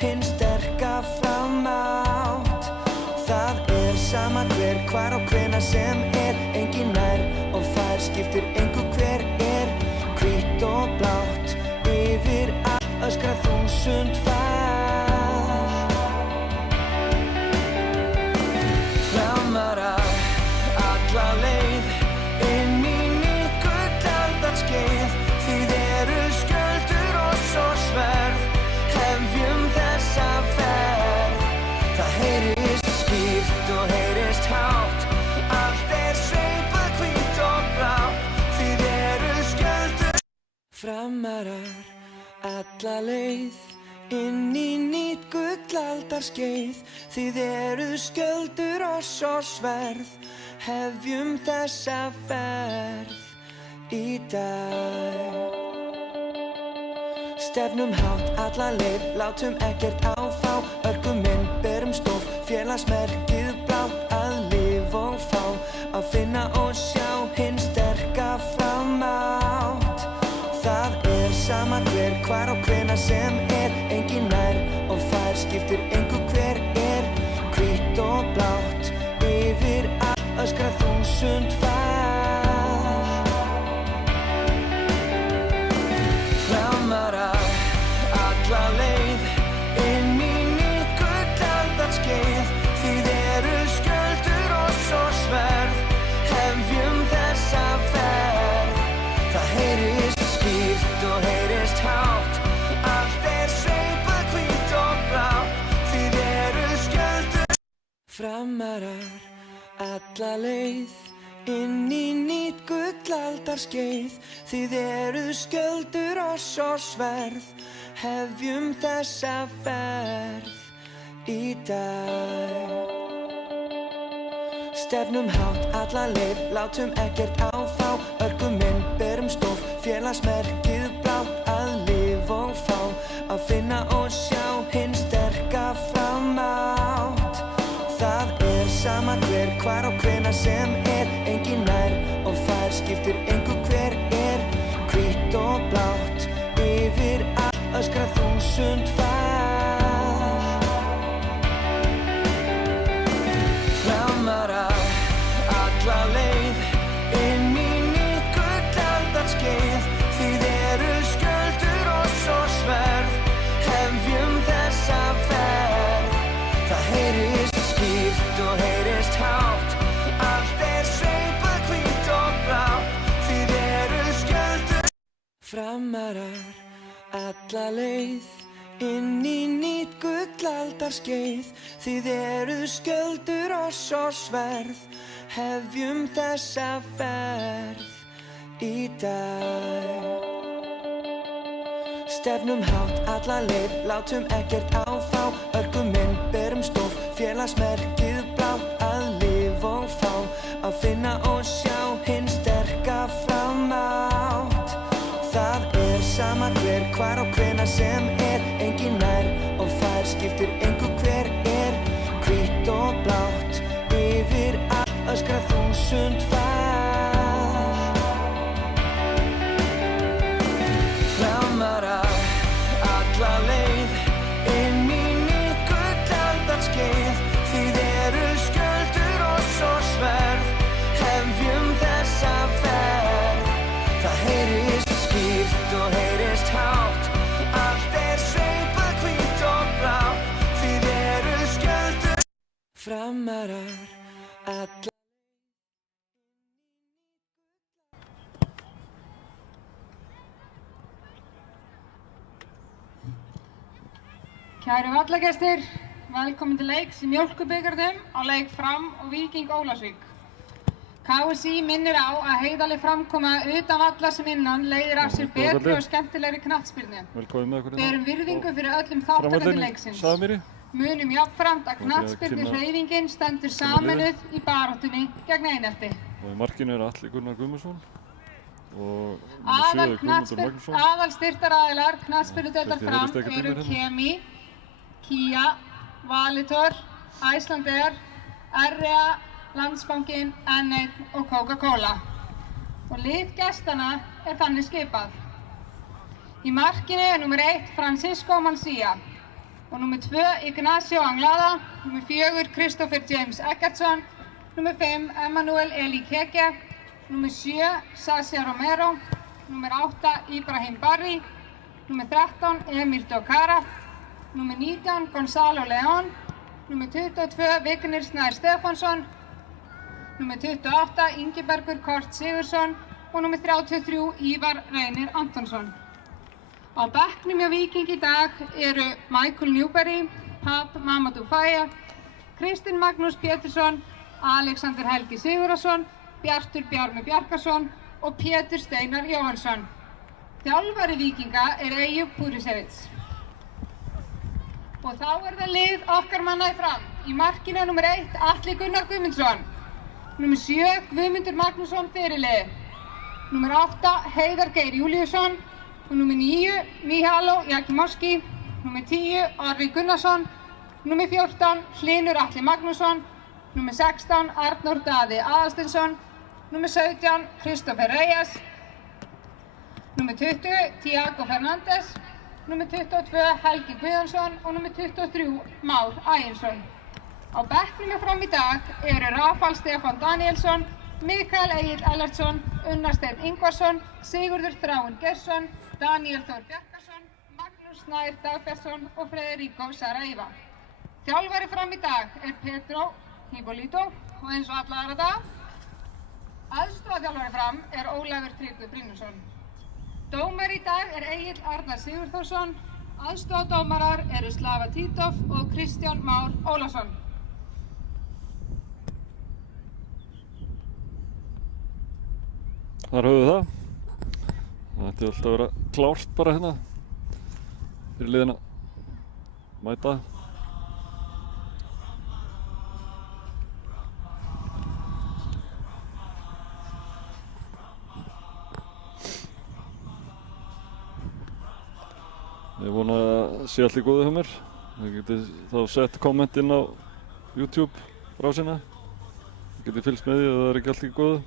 hinn sterka framátt. Það sama hver, hvar og hvenær sem engin nær og fær, skiptir engu hver hvítt og blátt, yfir allt öskra þúsund fall. Framarar alla leið inn í nýtt gullaldarskeið, þið skjöldur og svo sverð, hefjum þessa ferð. Það heyrist skýrt og heyrist hátt, allt sveipað hvítt og blátt, þið skjöldur. Framarar alla leið inn í nýtt gullaldarskeið, þið skjöldur og svo sverð, hefjum þessa ferð í dag. Stefnum hátt alla leið, látum ekkert áfá, örkuminn berum stof, félagsmerkið blátt, að lifa og fá, að finna og sjá hinn sterka framátt. Það sama hver, hvar og hvenær sem engin nær og fær, skiptir engu hver hvítt og blátt, yfir allt öskra þúsund fall. Framarar alla leið inn í nýtt gullaldarskeið, þið skjöldur og svo sverð, hefjum þessa ferð. Það heyrist skýrt og heyrist hátt, allt sveipað hvítt og blátt, þið skjöldur. Framarar alla leið inn í nýtt gullaldarskeið, þið skjöldur og svo sverð, hefjum þessa ferð í dag. Stefnum hátt alla leið, látum ekkert áfá, örkuminn berum stof, félagsmerkið blátt, að lifa og fá, að finna og sjá hinn sterka framátt. Það sama hver, hvar og hvenær sem engin nær og fær, skiptir engu hver hvítt og blátt, yfir allt öskra þúsund fall. Framarar alla leið inn í nýtt gullaldarskeið, þið skjöldur og svo sverð, hefjum þessa ferð. Það heyrist skýrt og heyrist hátt, allt sveipað hvítt og blátt, þið skjöldur. Framarar alla leið inn í nýtt gullaldarskeið, þið skjöldur og svo sverð, hefjum þessa ferð í dag. Stefnum hátt alla leið, látum ekkert áfá, örkuminn berum stof, félagsmerkið blátt, að lifa og fá, að finna og sjá hinn sterka framátt. Það sama hver, hvar og hvenær sem engin nær og fær, skiptir engu hver hvítt og blátt, yfir allt öskra þúsund fall. Framarar alla leið inn í nýtt gullaldarskeið, þið skjöldur og svo sverð, hefjum þessa ferð. Það heyrist skýrt og heyrist hátt, allt sveipað hvítt og blátt, þið skjöldur. Framarar alla. Kæru vallagestir, velkomin til leiks í Mjólkurbikarnum á leik Fram og Víking Ólafsvík. KSÍ minnir á að heiðarleg framkoma utan vallar sem innan leiðir af sér betri og skemmtilegri knattspyrnu. Berum virðingu fyrir öllum þáttakandi leiksins. Munum jafnframt að knattspyrnuhreyfingin stendur sameinuð í baráttunni gegn einelti. Og í markinu Atli Gunnar Guðmundsson og aðalstyrktaraðilar knattspyrnudeildar Fram eru Kemi, Kia, Valitor, Icelandair, REA, Landsbankinn, N1 og Coca-Cola. Og lið gestanna þannig skipað. Í markinu er númer 1 Francisco Mancia, Og númer 2 Ignacio Anglada, númer 4 Christopher James Eggertsson, númer 5 Emmanuel Eli Keke, númer 7 Sasha Romero, númer 8 Ibrahim Barry, númer 13 Emir Dokaraf, númer 19 Gonzalo León, númer 22 Vignir Snær Stefánsson, númer 28 Ingibergur Kort Sigurðsson og númer 33 Ívar Reynir Antonsson. Á bekknum hjá Víking í dag eru Michael Newberry, Pab Mamadou Faye, Kristinn Magnús Pétursson, Alexander Helgi Sigurðarson, Bjartur Bjarmi Bjarkarsson og Pétur Steinar Jóhannsson. Þjálfari Víkinga er Eyjúb Purisevits. Og þá það lið okkar manna í Fram. Í markinu númer 1 Atli Gunnar Guðmundsson, númer 7 Guðmundur Magnússon fyrirliði, númer 8 Heiðar Geir Júlíusson og númer 9 Mihalo Jakimoski, númer 10 Orri Gunnarsson, númer 14 Hlynur Atli Magnússon, númer 16 Arnór Daði Aðalsteinsson, númer 17 Kristoffer Reyes, númer 20 Tiago Fernandes, númer 22 Helgi Guðjónsson og númer 23 Már Æginsson. Á bekknum hjá Fram í dag eru Rafal Stefán Danielsson, Mikael Egill Ellertsson, Unnar Steinn Ingvarsson, Sigurður Þráinn Geirsson, Daniel Þór Bjarkarsson, Magnús Snær Dagbjartsson og Frederico Saraiva. Þjálfari Fram í dag er Pedro Hipólito og eins og alla aðra dag. Aðstoðarþjálfari Fram er Ólafur Tryggvi Brynjólfsson. Dómari í dag er Egill Arnar Sigurþórsson, aðstoðardómarar eru Slava Títov og Kristján Már Ólafsson. Þar höfum við það. Það ætti alltaf að vera klárt bara hérna fyrir liðin að mæta. Ég vona að það sé allt í góðu hjá mér. Þið getið þá sett komment inn á YouTube brásina. Þið getið fylgst með því að það er ekki allt í góðu.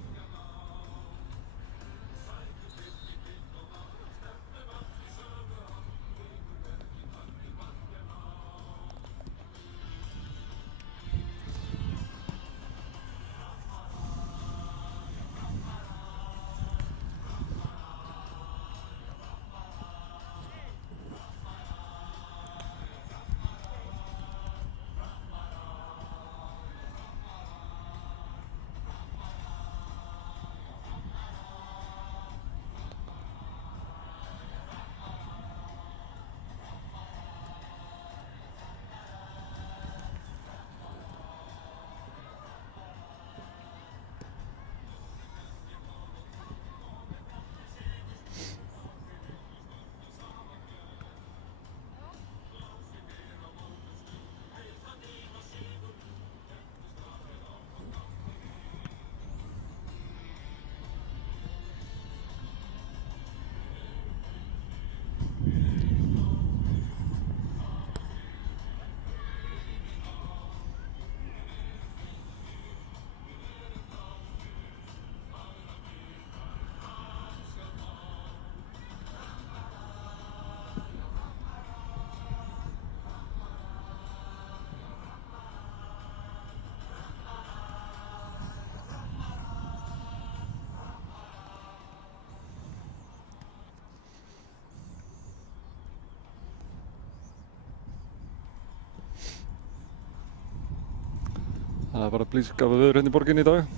Það bara blíðskafa veður hérna í borginni í dag.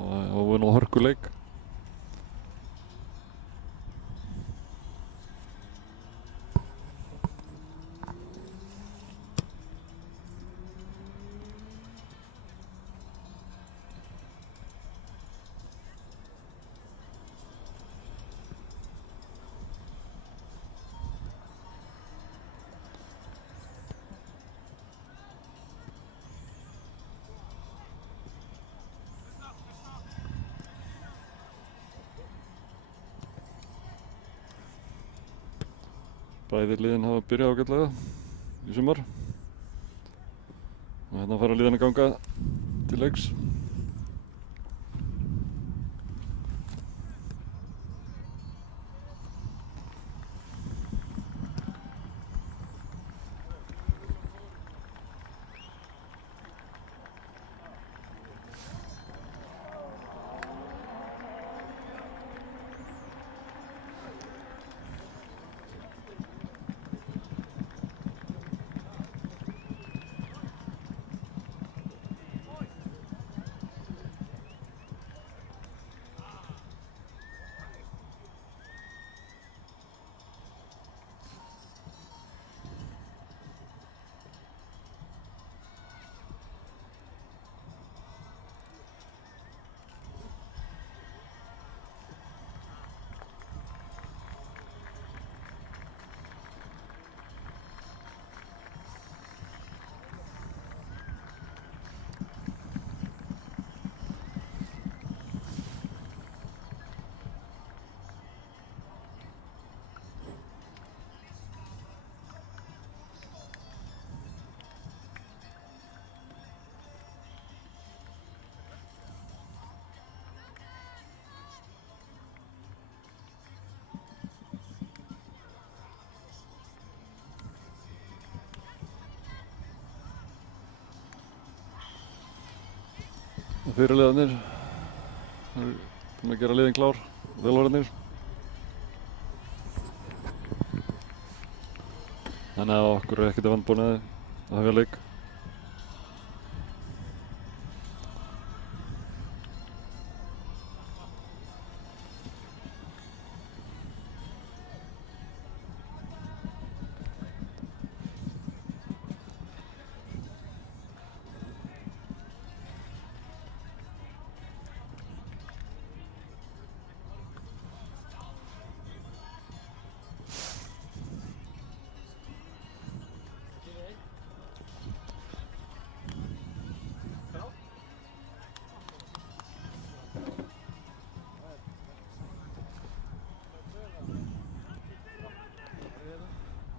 Og við erum á hörkuleik. Bæði liðin hafa byrjað ágætlega í sumar. Og hérna fara liðin að ganga til leiks. og fyrirliðarnir eru búin að gera liðin klár, þjálfararnir. Þannig að okkur er ekkert vandbúnaði að hefja leik.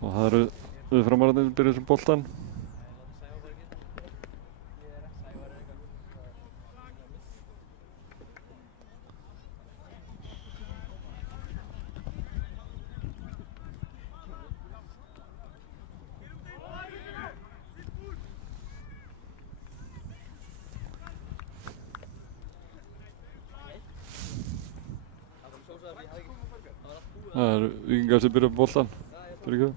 Og það eru viðframararnir sem byrja sem boltan. Það eru Víkingar sem byrja sem boltan. Fyrirgefðu.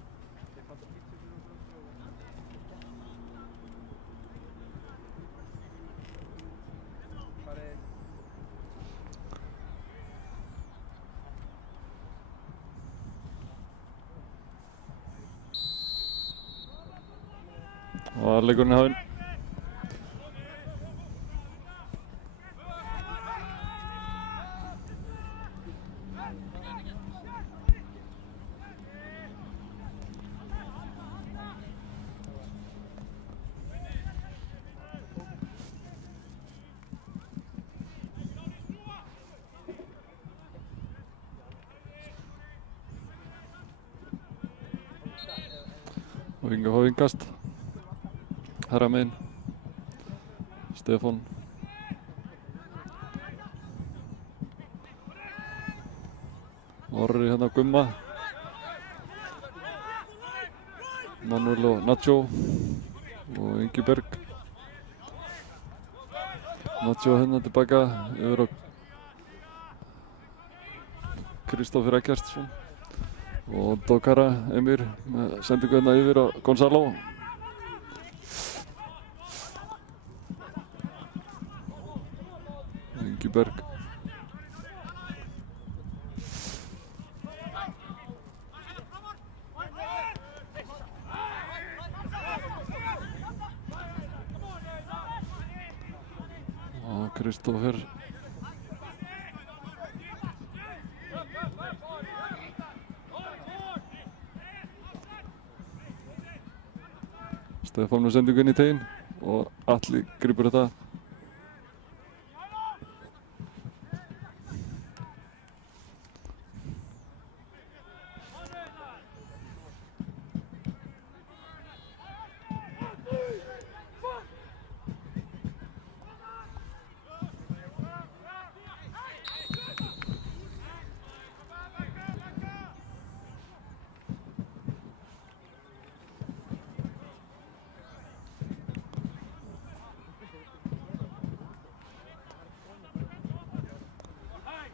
Og aðleikurinn er hafinn. Og Víkingar fá vingast. Herra megin. Stefán. Orri hérna Gumma. Manuel og Nacho. Og Ingi Berg. Nacho hérna tilbaka yfir á Kristófer Eggertsson. Og Dokara Emir með sendingu hérna yfir á Gonzalo. Ingi Berg. Og Kristófer. Stefán með sendingu inn í teginn og Atli grípur þetta.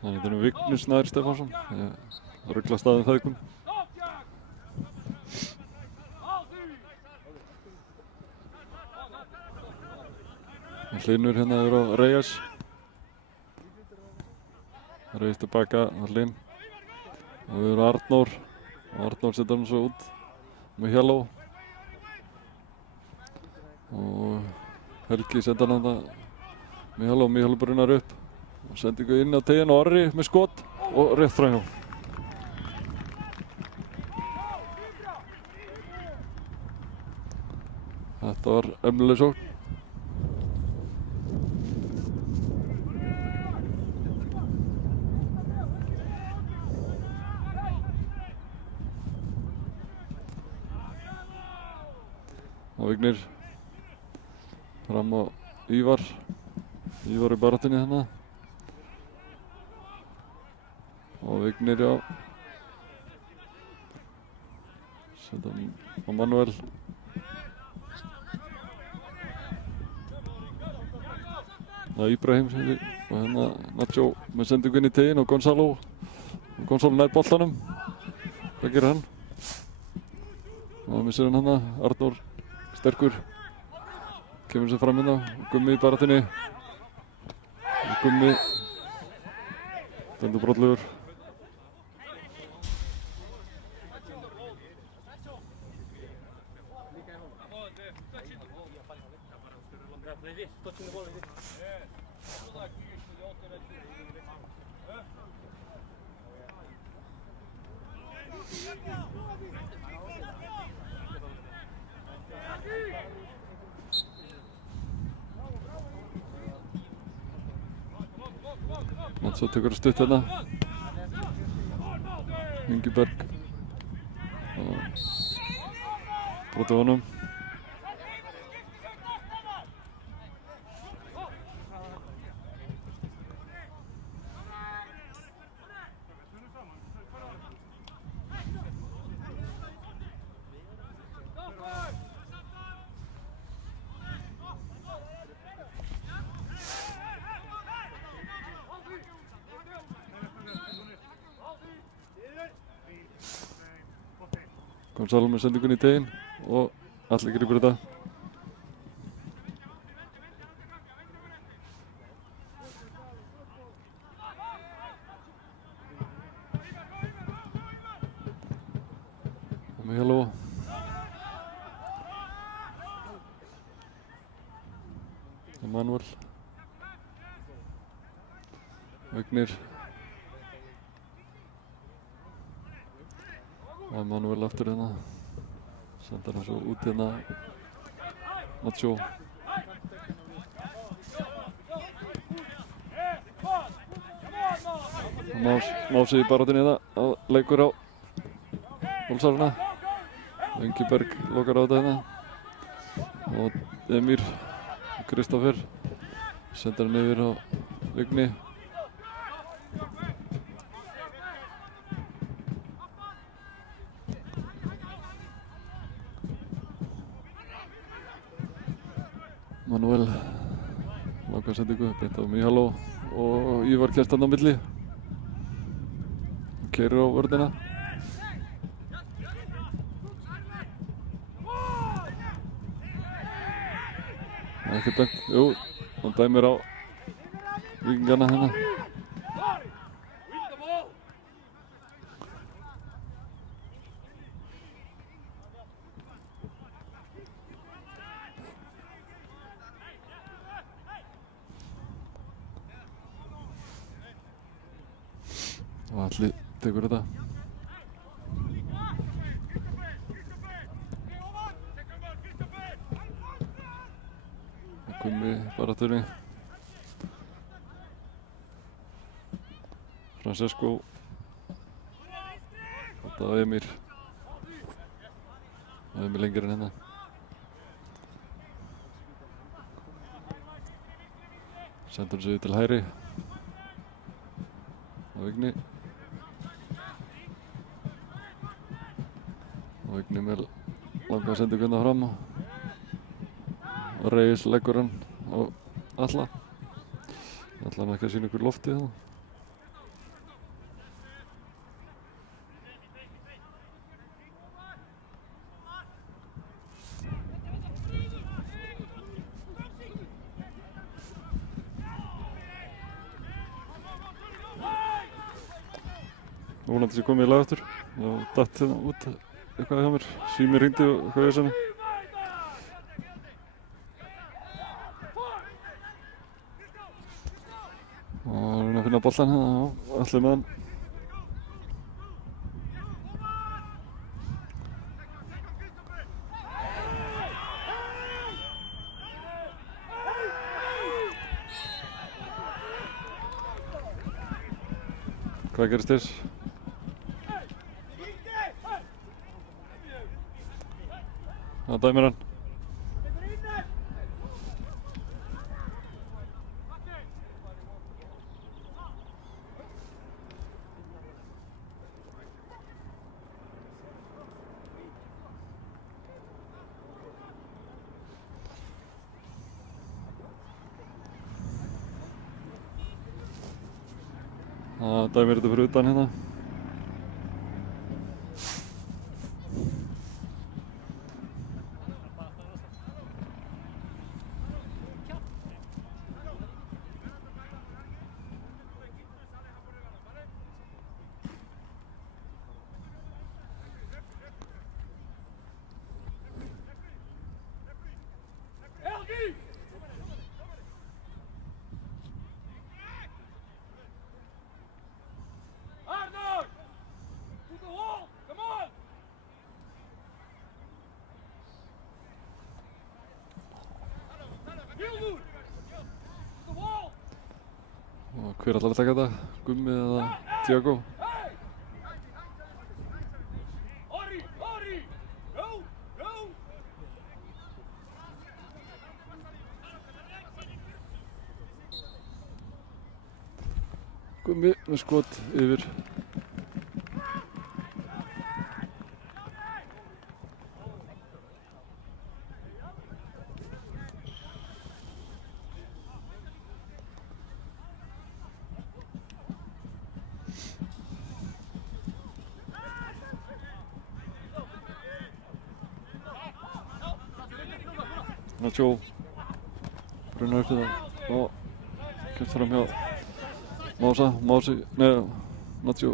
Þannig þetta er Vignir Snær Stefánsson. Ég rugla staðum feðgum. Hlynur hérna yfir á Reyes. Reyes tilbaka á Hlyn. Og yfir á Arnór. Og Arnór setur hann svo út með Hjalló. Og Helgi setur hann þetta með Hjalló. Hjalló brunnar upp. Og sendingu inn á teginn og Orri með skot og rétt frá hjá. Þetta var ömmuleg sókn. Og Vignir fram á Ívar. Ívar í baráttunni þarna. Og Vignir á setja á Manuel. Íbrahim og hérna Nacho með sendingu inn í teginn og Gonzalo nær boltanum. Hvað gerir hann? Og það missir hann hana, Arnór sterkur kemur sér fram hérna, Gummi í baráttunni og Gummi stendur brotlegur. Svo tekur það stutt hérna. Ingiberg brotið honum. Gonzalo með sendingun í teginn og Atli grýpur þetta. Og með Hjáló. Emanuel. Vignir. Og Emanuel aftur hérna. Sendar hann svo út hérna. Nacho. Mási í baráttunni hérna. Leikur á Volsarana. Ingiberg lokar á þetta hérna. Og Emir og Kristoffer sendar hann yfir á Vigni. Manuel langar sendingu, beint á Míhaló og Ívar Kjartan á milli. Keyrir á vörnina. Ekki beint, jú, hann dæmir á Víkingana hérna. Og Atli tekur þetta. Gummi baráttunni. Francesco. Þetta á Emir. Emir lengir en hérna. Sendur sig til hægri. Og Vigni. Og Vigni með langa sendinguna fram. Og Reyes leggur hann á Atla. Atla hann ekki að sýna ykkur loftið þá. Vonandi sé komið í lag aftur. Það datt hérna út eitthvað hjá mér. Sími hringdi og eitthvað í þessu. Og reyna að finna boltan hérna og Atli með hann. Hvað gerist þér? Það dæmir hann. Það dæmir þetta fyrir utan hérna. Og hver ætlar að taka þetta? Gummi eða Tiago? Gummi með skot yfir. Nacho brunnar upp þetta og kemst fram hjá Nacho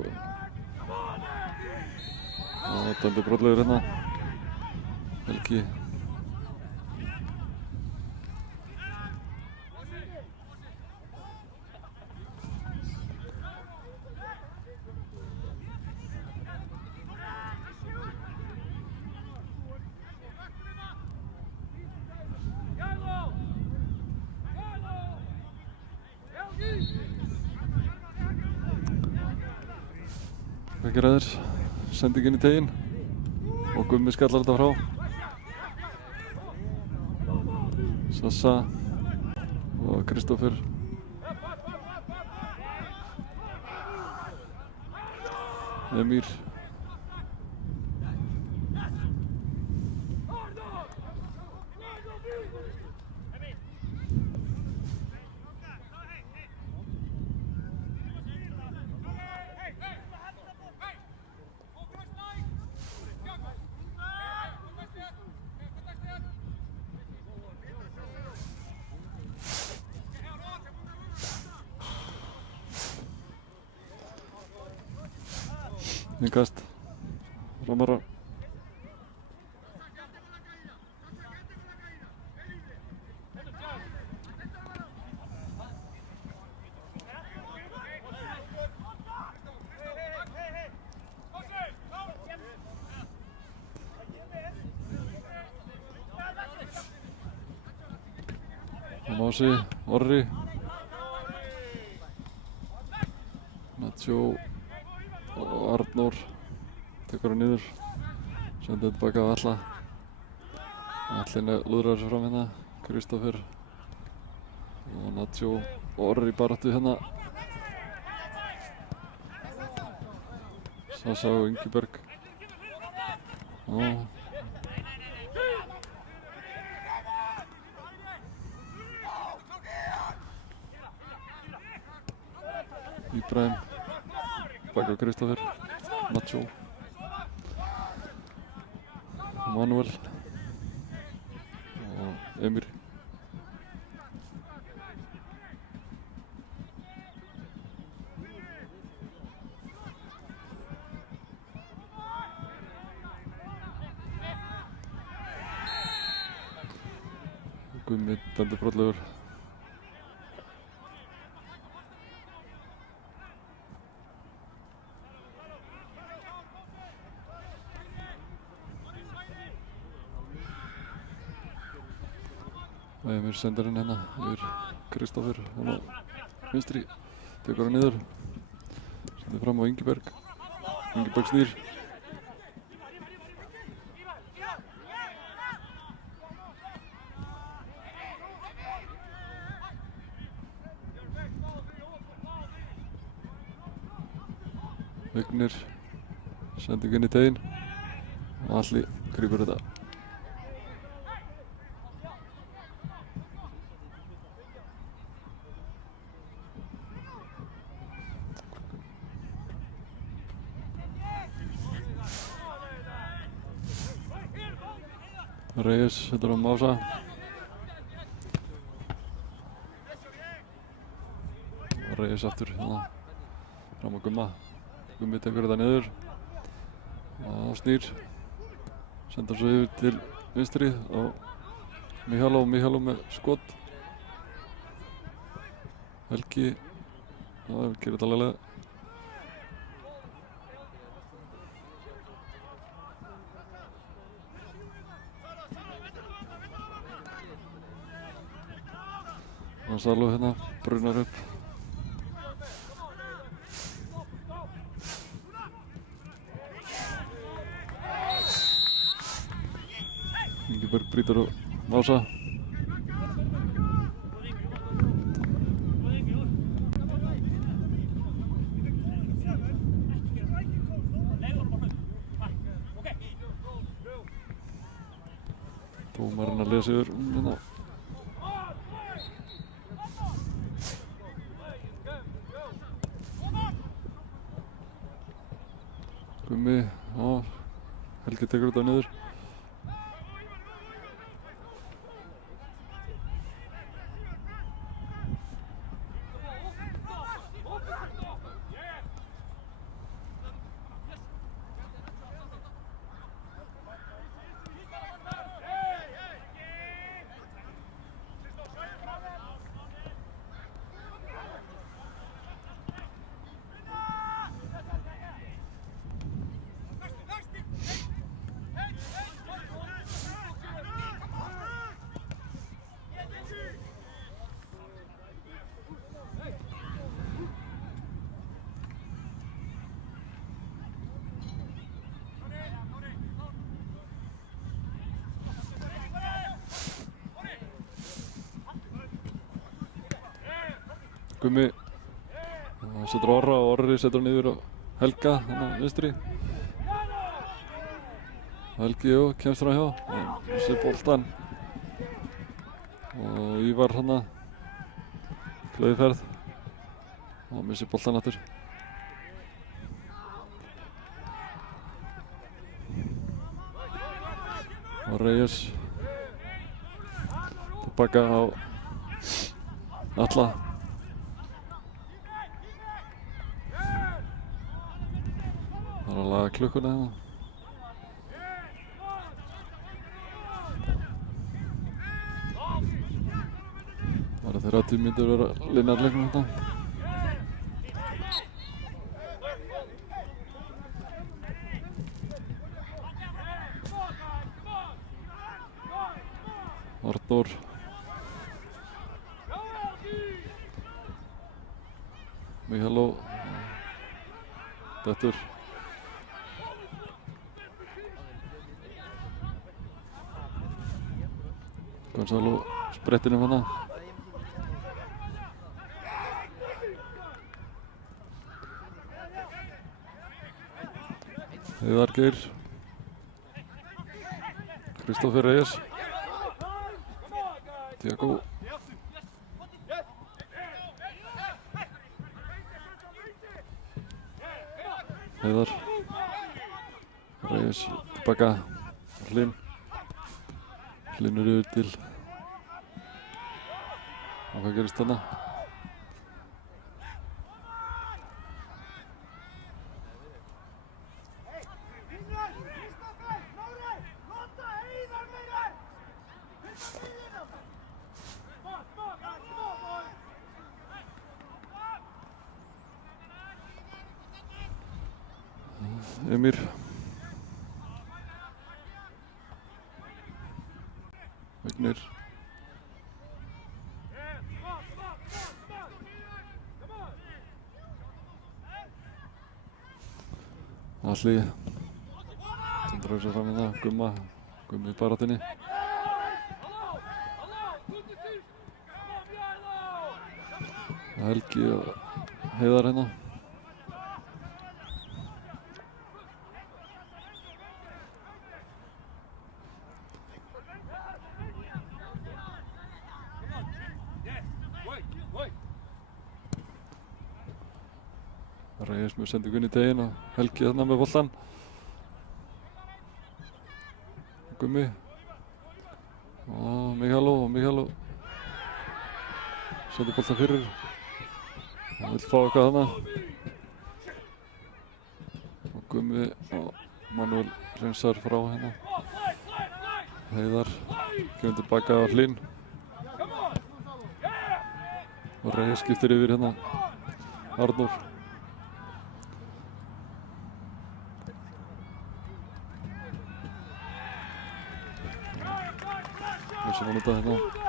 og dæmdi brotlegur hérna Helgi. Beggi ræðir, sendingin í teginn og Gummi skallar þetta frá. Sassa og Kristófer. Emir. Inkast, Ramara. Mási, Orri. Nacho. Og Arnór tekur hann niður, sendir tilbaka á Alla. Allin lúðrar þessu fram hérna, Kristófer og Nacho og Orri baráttu hérna. Sassa og Ingiberg. Íbrahim. Baka Kristófer, Nacho, Manuel og Emir. Gummi dæmdi brotlegur. Emir sendir hann hérna yfir Kristófer hann á vinstri, tekur hann niður, sendir fram á Ingiberg. Ingiberg snýr. Vignir, sending inn í teginn og Alli grípur þetta. Reyes setur á Mása. Reyes aftur hérna fram á Gumma. Gummi tekur þetta niður og snýr. Sendar svo yfir til vinstri og Mihalo með skot. Helgi gerir þetta alveg. Gonzalo hérna brunar upp. Ingeberg brýtur á Mása. Dómarinn að lesa yfir hérna. Gummi, Helgi tekur þetta niður. Gummi setur Orra og Orri setur hann yfir á Helga hann á vinstri. Helgi kemst frá hjá og missir boltan og Ívar hann flauðferð og missir boltan aftur. Og Reyes tilbaka á Atla. Það er að laga klukkuna hérna. Það er 30 mínútur að vera linnarleiknum hérna. Arnór. Mihalo. Dettur. Gonzalo sprettinum hana. Heiðar Geir. Kristoffer Reyes. Tiago. Heiðar. Reyes tilbaka. Hlinn. Hlinnur yfir til. Og hvað gerist þarna? Emir. Vignir. Alli. Dundrar sér fram í það. Gummi í baráttunni. Helgi og Heiðar hérna. Reyes með sendingu inn í teginn og Helgi þarna með boltan. Gummi. sendir bolta fyrir. Hann vill fá eitthvað þarna. Og Gummi og Manuel hreinsar frá hérna. Heiðar kemur tilbaka á Hlín. Og Reyr skiptir yfir hérna Arnór. Missum hann út af hérna.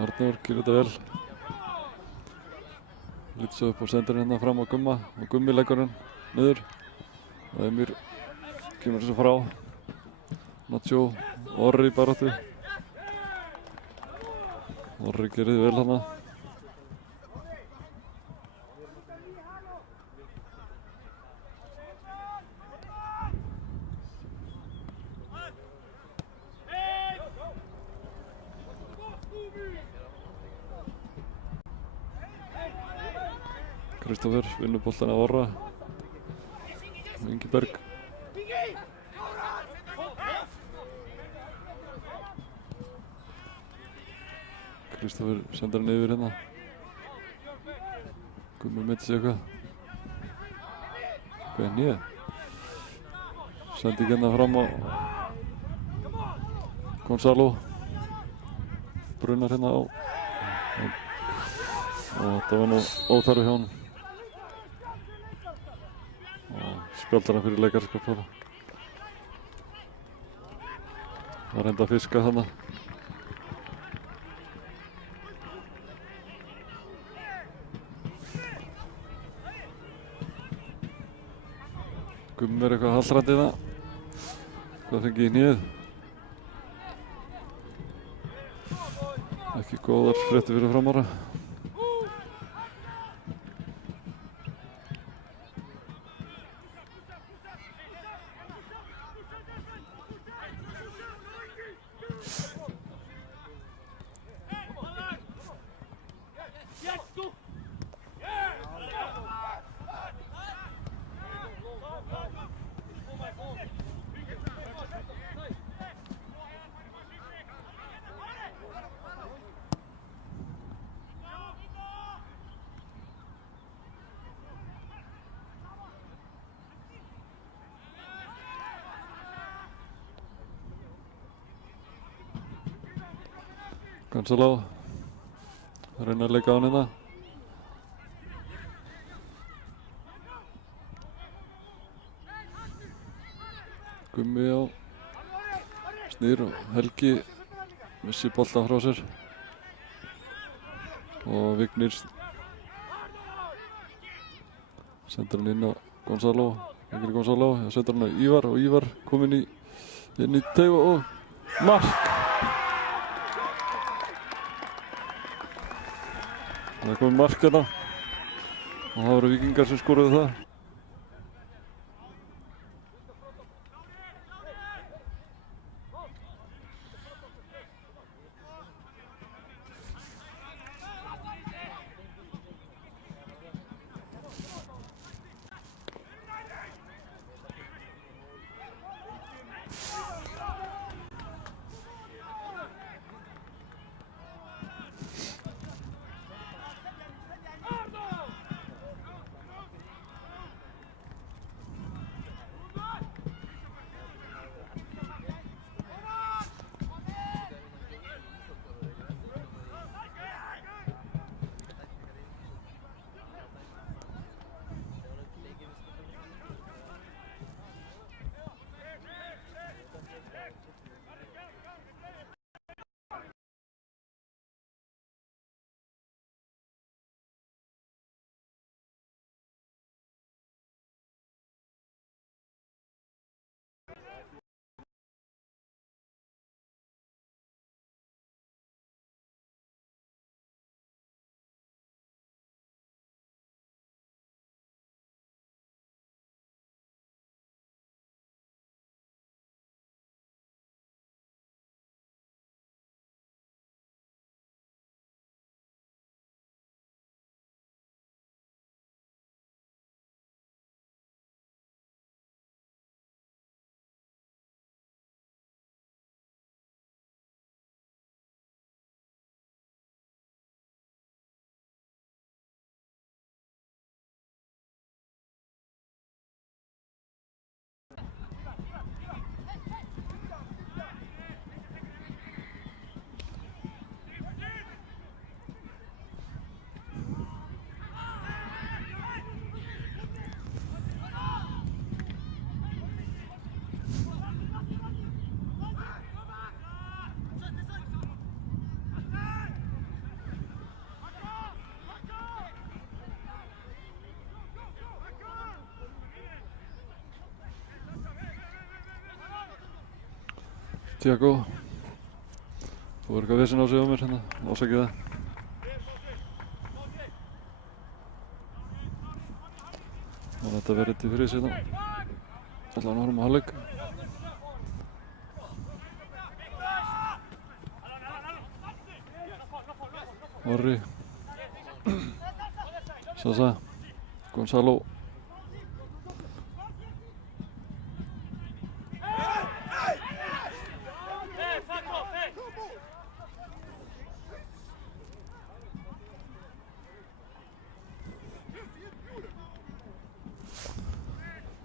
Arnór gerir þetta vel. Lítur svo upp og sendir hérna fram á Gumma og Gummi leggur hann niður. Og Emir kemur þessu frá. Nacho og Orri í baráttu. Orri gerir þetta vel hana. Kristoffer vinnur boltan af Orra. Ingiberg. Kristoffer sendir hann yfir hérna. Gummi meiti sig eitthvað. Hvað er nýja? Sendi ekki hérna fram á Gonzalo. Brunnar hérna á. Og þetta var nú óþarfi hjá honum. Spjaldar hann fyrir leikarskap þarna. Það reyndi að fiska þarna. Gummi er eitthvað hallrandi það. Hvað fengi í hnéð. Ekki góðar fréttir fyrir Framara. Gonzalo reyna að leika á hann hérna. Gummi á snýr og Helgi missi bolta frá sér. Og Vignir sendir hann inn á Gonzalo. Yngri Gonzalo, sendir hann á Ívar og Ívar kominn inn í teig og mark! Það komið mark hérna og það voru Víkingar sem skoruðu það. Tiago. Þú verður eitthvað vesen á sig á mér hérna, ásakið það. Þannig að þetta verður til fyrir sig hérna. Allan horfum á hálfleik. Orri. Sasa. Gonzalo.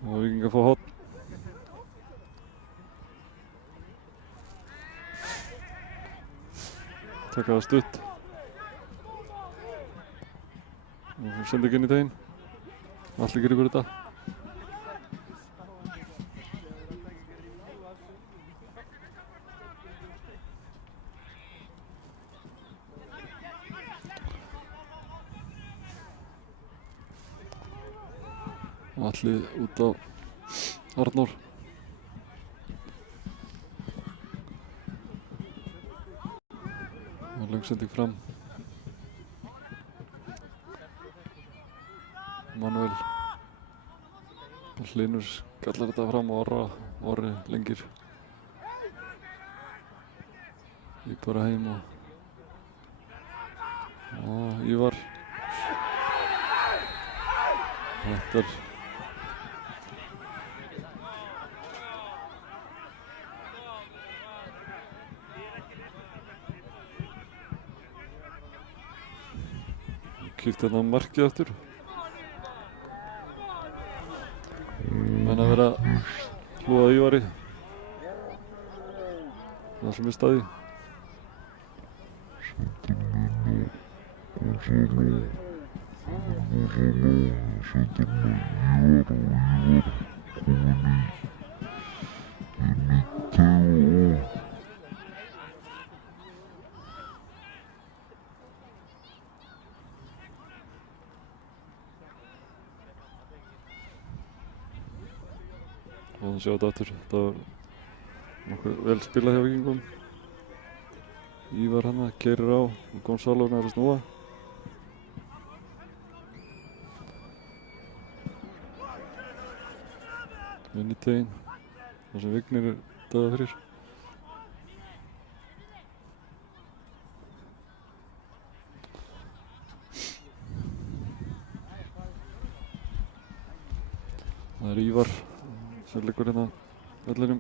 Og Víkingar fá horn. Taka það stutt. Og sendi ekki inn í teginn. Allir grípur þetta. Og Alli út á Arnór. Og löngsending fram. Manuel. Hlynur skallar þetta fram og Orri lengir. Ég bara heim og Ívar. Þetta er kíkt hérna á markið aftur. Menn að vera hlúa Ívari. Það sem er staði. Og sjá þetta aftur, þetta var nokkuð vel spilað hjá Víkingum. Ívar hana, keyrir á og Gonzalo nær að snúa. Inn í teginn, þar sem Vignir er döða fyrir. Það er Ívar sem liggur hérna vellinum.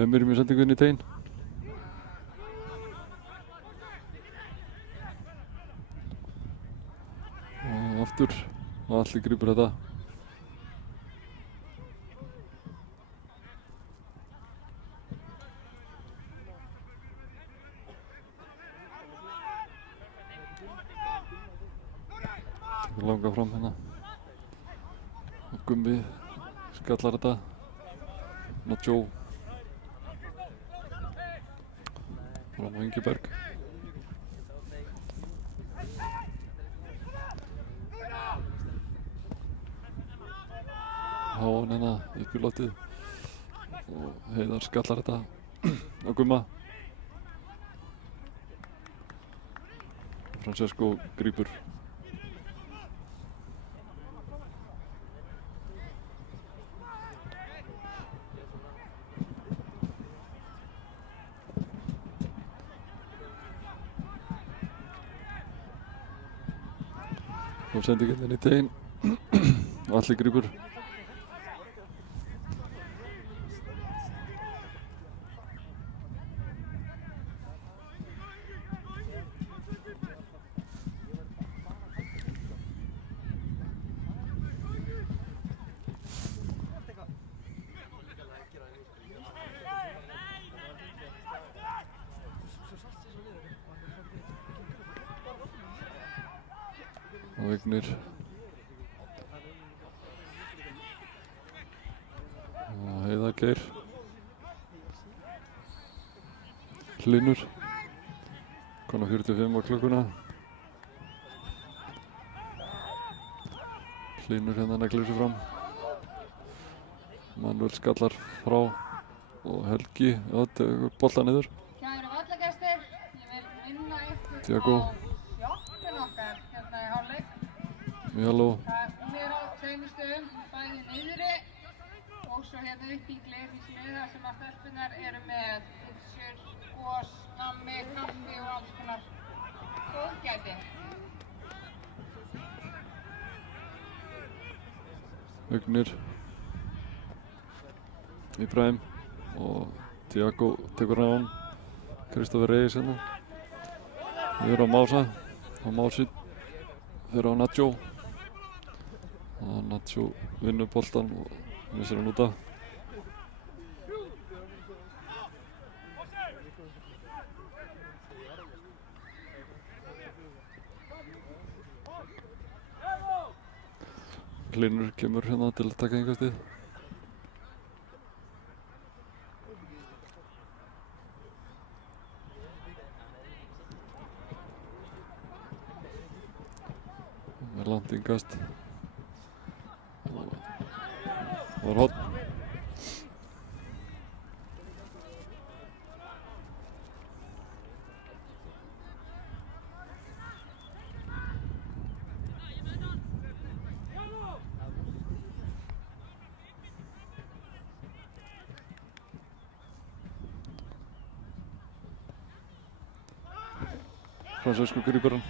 Emir með sendingu inn í teginn. Og aftur, og Alli grípur þetta. Tekur langa fram hérna. Og Gummi skallar þetta. Nacho. Fram á Ingiberg. Háan hérna upp í loftið og Heiðar skallar þetta á Gumma. Francesco grípur. Kom sendingin inn í teginn. Alli grípur. Og Vignir og Heiðar Geir, Hlynur, kona 45 á klukkuna. Hlynur hérna neglir sig fram. Manuel skallar frá og Helgi tekur boltann niður. Kæru vallagestir, ég vil minna ykkur Tiago. á sjoppun okkar hérna í hálfleik. Mjalló. Hún á tveimur stöðum, bæði niðri og svo hérna upp í Glerhúsinu þar sem að stelpurnar eru með pitsur, gos, nammi, kaffi og alls konar góðgæti. Vignir, Ibrahim og Tiago tekur hann á hann. Kristoffer Reyes hérna. Við erum á Mása og Mási fyrir á Nacho. Og Nacho vinnur boltan og missir hann út af. Hlynur kemur hérna til að taka innkastið. Með langt innkast. Var horn. Fransesku grípur hann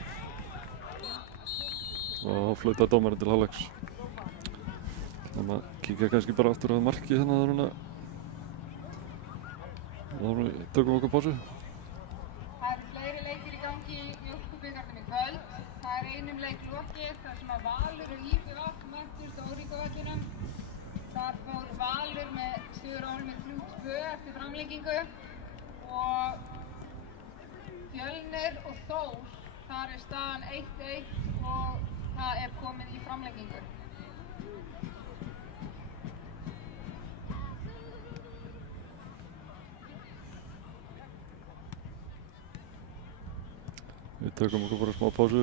og flautar dómarinn til hálfleiks. Þannig að kíkja kannski bara aftur að marki hérna áður en við tökum okkur pásu. Það eru fleiri leikir í gangi í Mjólkurbikarnum í kvöld. Það er einum leik lokið þar sem að Valur og IBVF mættust á Órvíkuvellinum. Þar fór Valur með Suðurhólmi 3-2 eftir framlengingu og Fjölnir og Þór, þar er staðan 1-1 og það er komið í framlengingu. Við tökum okkur bara smá pásu.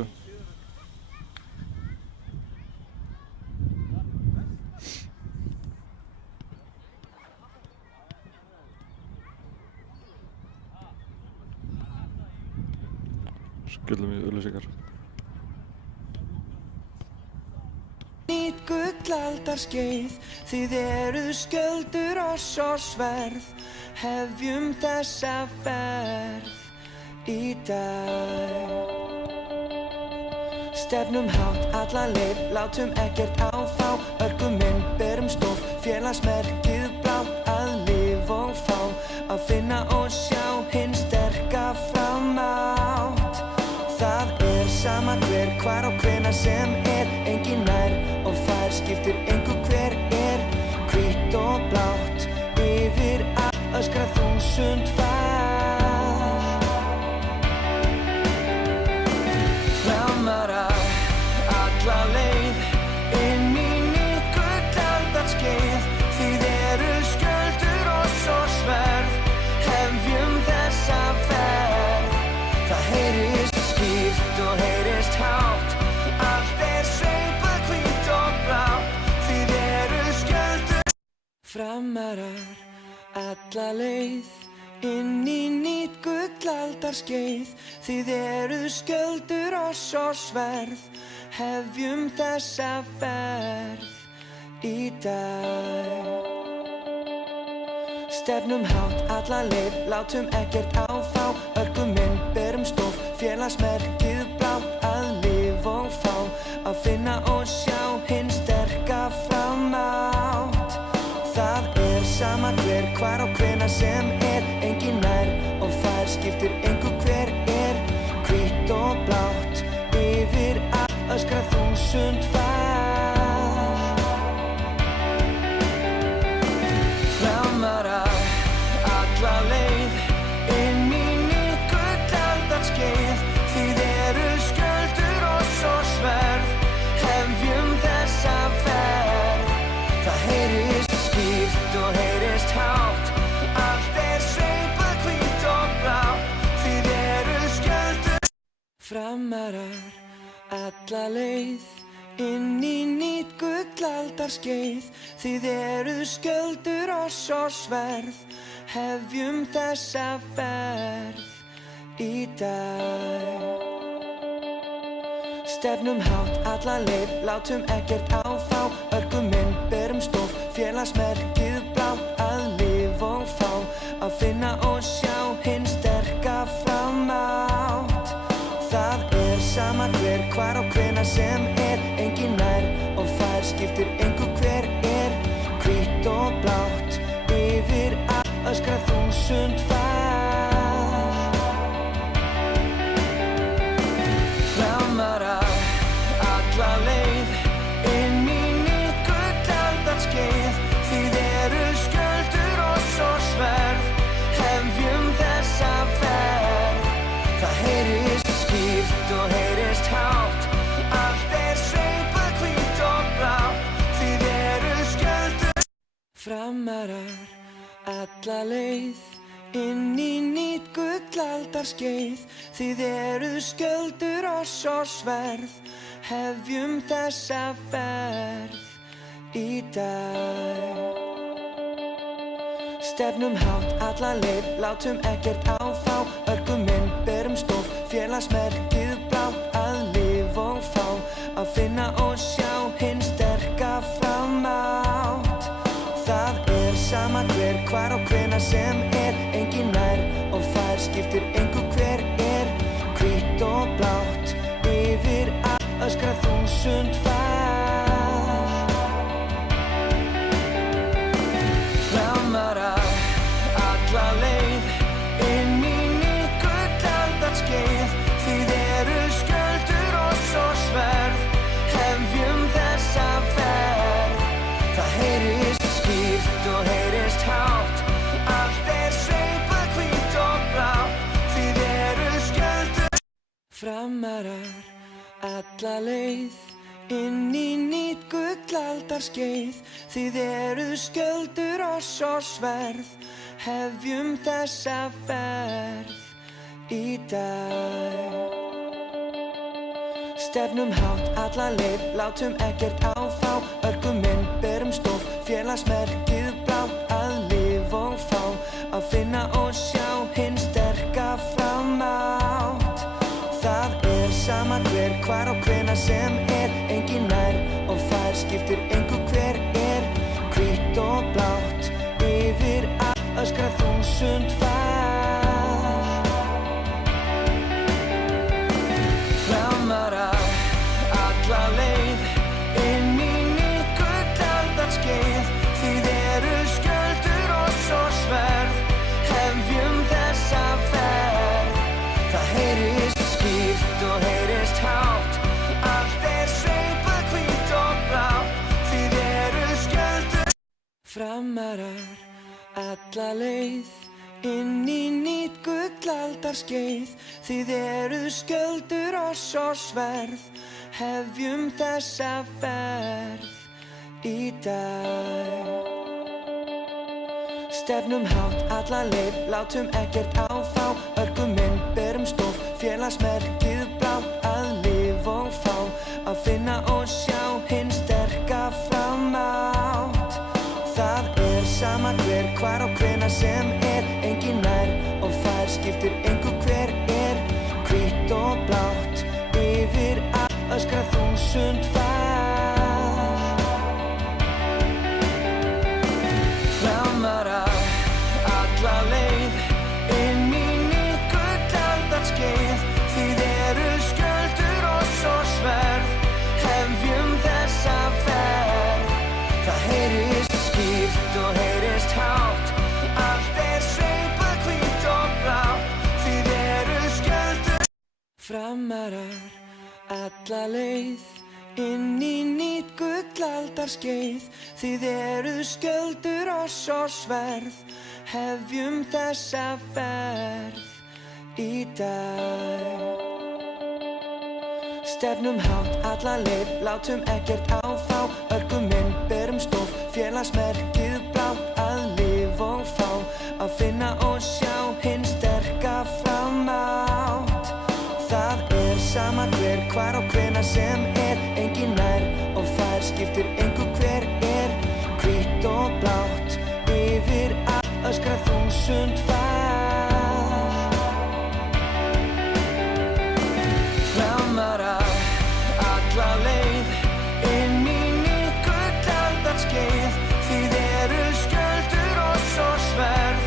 Skellum í auglýsingar. Nýtt gullaldarskeið, þið eruð skjöldur oss og sverð. Hefjum þessa ferð í dag. Stefnum hátt alla leið, látum ekkert áfá. Örkuminn berum stof, félagsmerkið blátt. Að lifa og fá, að finna og sjá hinn sterka framátt. Það er sama hver, hvar og hvenær sem er. Enginn nær og fær, skiptir engu hver er. Hvítt og blátt, yfir allt öskra 1000 fall. Framarar alla leið, inn í nýtt gullaldarskeið. Þið eruð skjöldur oss og sverð. Hefjum þessa ferð. Það heyrist skýrt og heyrist hátt. Allt er sveipað hvítt og blátt. Þið eruð skjöldur. Framarar alla leið, inn í nýtt gullaldarskeið. Þið eruð skjöldur oss og sverð. Hefjum þessa ferð í dag. Stefnum hátt alla leið, látum ekkert áfá. Örkuminn berum stof, félagsmerkið blátt. Að lifa og fá, að finna þúsund var. Framarar alla leið inn í nýtt gullaldarskeið. Þið eru skjöldur og svo sverð, hefjum þessa ferð. Það heyrist skýrt og heyrist hátt, allt sveipað hvítt og blátt. Þið eru skjöldur. Framarar alla leið inn í nýtt gullaldarskeið. Þið eru skjöldur og svo sverð, hefjum þessa ferð í dag. Stefnum hátt alla leið, látum ekkert áfá. Örkuminn berum stof, félagsmerkið blátt. Að lifa og fá, að finna og sjá hinn sterka framátt. Það sama hver, hvar og hvenær sem engin nær og fær, skiptir engu hver hvítt og blátt. Yfir allt öskra þúsund var. Framarar alla leið inn í nýtt gullaldarskeið. Þið eru skjöldur og svo sverð, hefjum þessa ferð. Það heyrist skýrt og heyrist hátt, allt sveipað hvítt og blátt. Þið eru skjöldur. Framarar alla leið inn í nýtt gullaldarskeið. Þið eru skjöldur og svo sverð, hefjum þessa ferð í dag. Stefnum hátt alla leið, látum ekkert áfá. Örkuminn berum stof, félagsmerkið blátt. Að lifa og fá, að finna og sjá hinn sterka framátt. Það sama hver, hvar og hvenær sem engin nær og fær, skiptir engu hver hvítt og blátt. Yfir allt öskra þúsund var. Framarar alla leið inn í nýtt gullaldarskeið. Þið eru skjöldur og svo sverð, hefjum þessa ferð. Það heyrist skýrt og heyrist hátt, allt sveipað hvítt og blátt. Þið eru skjöldur. Framarar alla leið inn í nýtt gullaldarskeið. Þið eru skjöldur og svo sverð, hefjum þessa ferð í dag. Stefnum hátt alla leið, látum ekkert áfá. Örkuminn berum stof, félagsmerkið blátt. Að lifa og fá, að finna og sjá hinn sterka framátt. Það sama hver, hvar og hvenær sem engin nær og fær, skiptir engu hver hvítt og blátt. Yfir allt öskra þúsund var. Framarar alla leið inn í nýtt gullaldarskeið. Þið eru skjöldur og svo sverð, hefjum þessa ferð. Það heyrist skýrt og heyrist hátt, allt sveipað hvítt og blátt. Þið eru skjöldur. Framarar alla leið inn í nýtt gullaldarskeið. Þið eru skjöldur og svo sverð, hefjum þessa ferð í dag. Stefnum hátt alla leið, látum ekkert áfá. Örkuminn berum stof, félagsmerkið blátt. Að lifa og fá, að finna og sjá hinn sterka framátt. Það sama hver, hvar og hvenær sem engin nær og fær, skiptir engu hver hvítt og blátt. Yfir allt öskra þúsund var. Framarar alla leið inn í nýtt gullaldarskeið. Þið eru skjöldur og svo sverð, hefjum þessa ferð. Það heyrist skýrt og heyrist hátt, allt sveipað hvítt og blátt. Þið eru skjöldur. Framarar alla leið inn í nýtt gullaldarskeið. Þið eruð skjöldur, oss og sverð. Hefjum þessa ferð í dag. Stefnum hátt alla leið, látum ekkert áfá. Örkum inn, berum stof, félagsmerkið blátt. Að lifa og fá, að finna og sjá hinn sterka framátt. Það sama hver, hvar og hvenær sem enginn nær og fær, skiptir engu hver hvítt og blátt. Yfir allt öskrar þúsund far. Framarar alla leið, inn í nýtt gullaldarskeið. Þið eruð skjöldur, oss og sverð.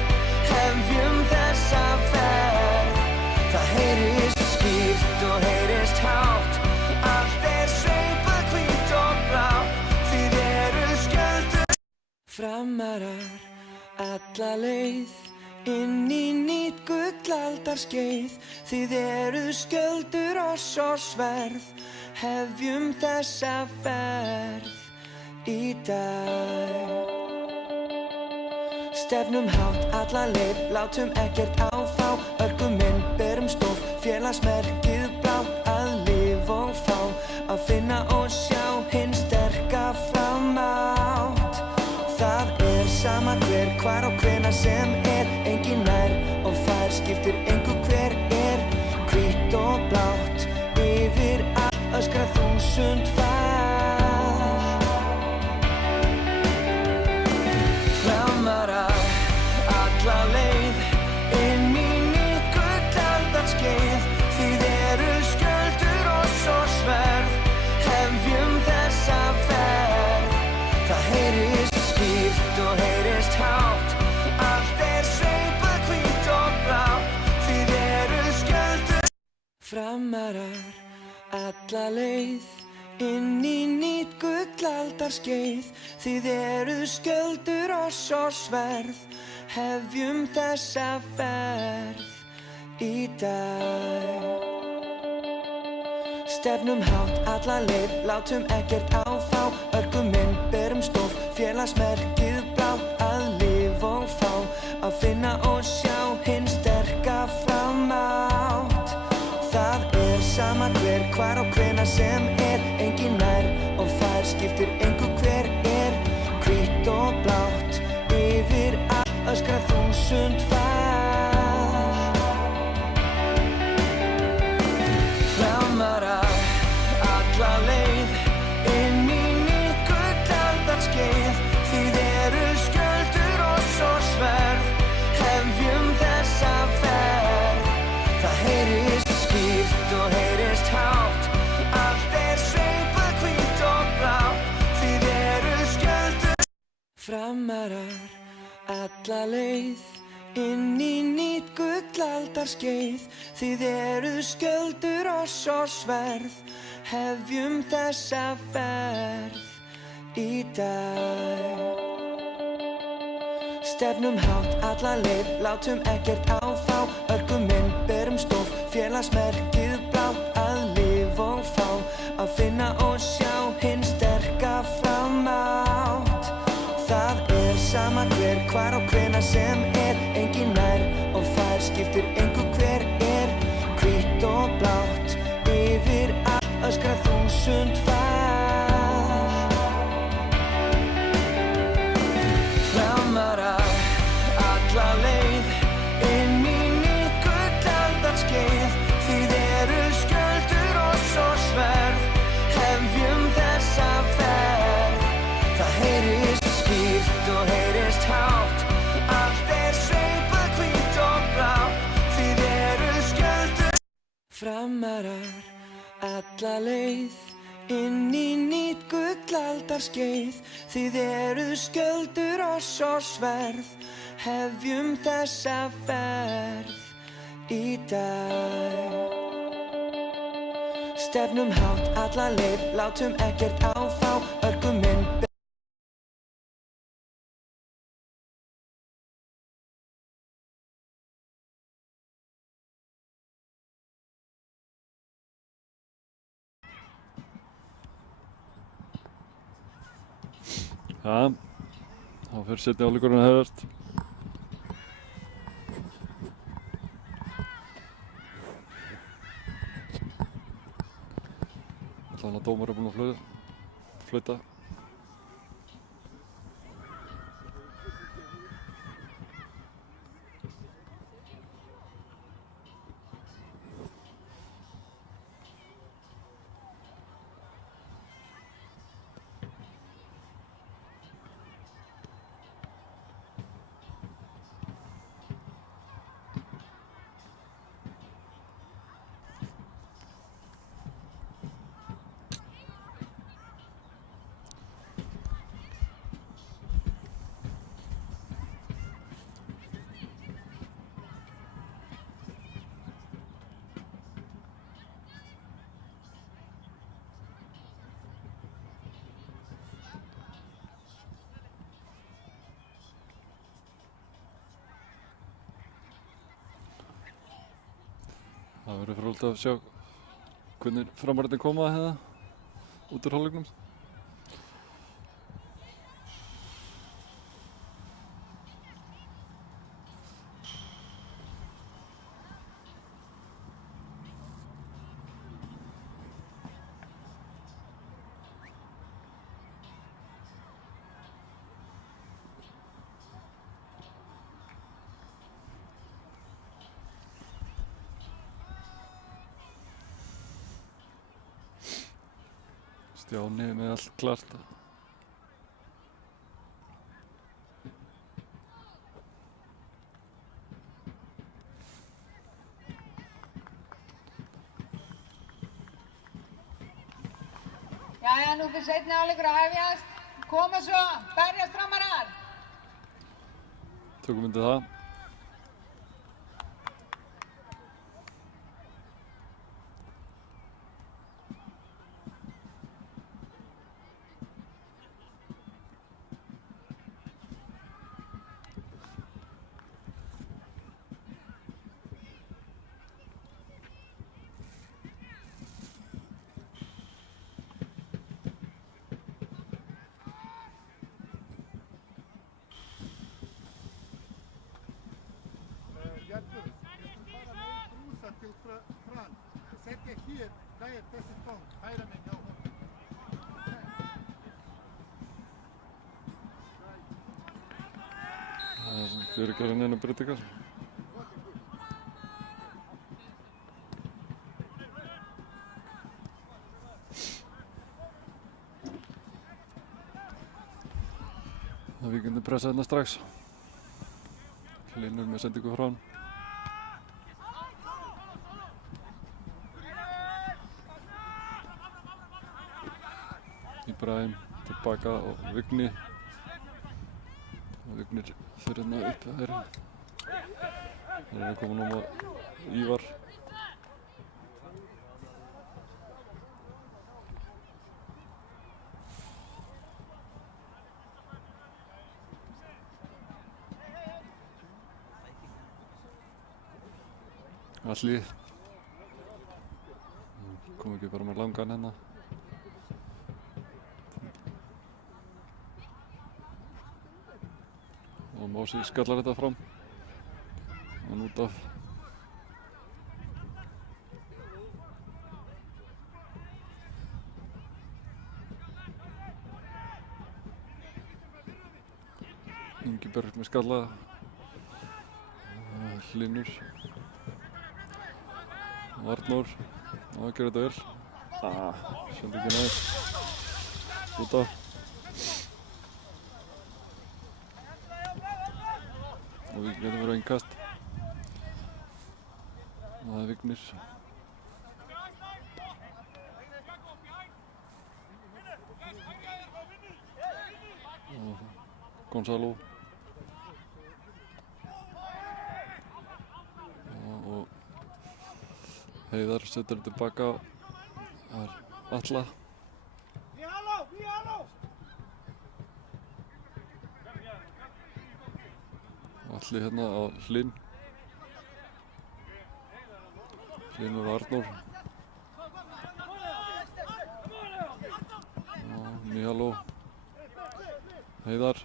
Hefjum þessa ferð. Það heyrist skýrt og heyrist hátt. Allt sveipað hvítt og blátt. Þið eruð skjöldur. Framarar alla leið, inn í nýtt gullaldarskeið. Þið eruð skjöldur, oss og sverð. Hefjum þessa ferð í dag. Stefnum hátt alla leið, látum ekkert áfá. Örkum inn, berum stof, félagsmerkið blátt. Að lifa og fá, að finna og sjá hinn sterka framátt. Það sama hver, hvar og hvenær sem enginn nær og fær, skiptir engu hver hvítt og blátt. Yfir allt öskrar þúsund far. Framarar alla leið, inn í nýtt gullaldarskeið. Þið eruð skjöldur, oss og sverð. Hefjum þessa ferð. Það heyrist skýrt og heyrist hátt. Allt sveipað hvítt og blátt. Þið eruð skjöldur. Framarar alla leið, inn í nýtt gullaldarskeið. Þið eruð skjöldur, oss og sverð. Hefjum þessa ferð í dag. Stefnum hátt alla leið, látum ekkert áfá. Örkum inn, berum stof, félagsmerkið blátt. Að lifa og fá, að finna og sjá hinn sterka framátt. Það sama hver, hvar og hvenær sem enginn nær og fær, skiptir engu hver hvítt og blátt. Yfir allt öskrar þúsund far. Framarar alla leið, inn í nýtt gullaldarskeið. Þið eruð skjöldur, oss og sverð. Hefjum þessa ferð. Það heyrist skýrt og heyrist hátt. Allt sveipað hvítt og blátt. Þið eruð skjöldur. Framarar alla leið, inn í nýtt gullaldarskeið. Þið eruð skjöldur, oss og sverð. Hefjum þessa ferð í dag. Stefnum hátt alla leið, látum ekkert áfá. Örkum inn, berum stof, félagsmerkið blátt. Að lifa og fá, að finna og sjá hinn sterka framátt. Það sama hver, hvar og hvenær sem enginn nær og fær, skiptir engu hver hvítt og blátt. Yfir allt öskrar þúsund far. Framarar alla leið, inn í nýtt gullaldarskeið. Þið eruð skjöldur, oss og sverð. Hefjum þessa ferð. Það heyrist skýrt og heyrist hátt. Allt sveipað hvítt og blátt. Þið eruð skjöldur. Framarar alla leið, inn í nýtt gullaldarskeið. Þið eruð skjöldur, oss og sverð. Hefjum þessa ferð í dag. Stefnum hátt alla leið, látum ekkert áfá. Örkum inn. Ja, þá fer seinni hálfleikurinn að hefjast. Allavega dómari er búinn að flauta. Það verður fróðlegt að sjá hvernig framararnir koma hérna út úr hálfleiknum. Stjáni með allt klart. Jæja, nú fyrir seinni hálfleikur að hefjast. Koma svo, berjast Framarar. Tökum undir það. Til Fran. Zet je hier, kan je tussen van, heilen met jou. Það er svona fyrirgerðin einu breytingar. Það Víkingur pressa hérna strax. Hlynur með sendingu frá hann. Ibrahim tilbaka og Vigni. Og Vignir fyrir hérna upp hægri. Það er komin á Ívar. Alli. Kom ekki bara með langan hérna. Og Mási skallar þetta fram. Hann út af. Ingiberg með skalla. Hlynur. Arnór. Það gerir þetta vel. Sendi ekki næst. Út af. Og við getum verið á innkast. Og það er Vignir. Og Gonzalo. Og Heiðar setur tilbaka. Það er Atla. Alli hérna á Hlyn. Hlynur og Arnór. Og Míhaló. Heiðar.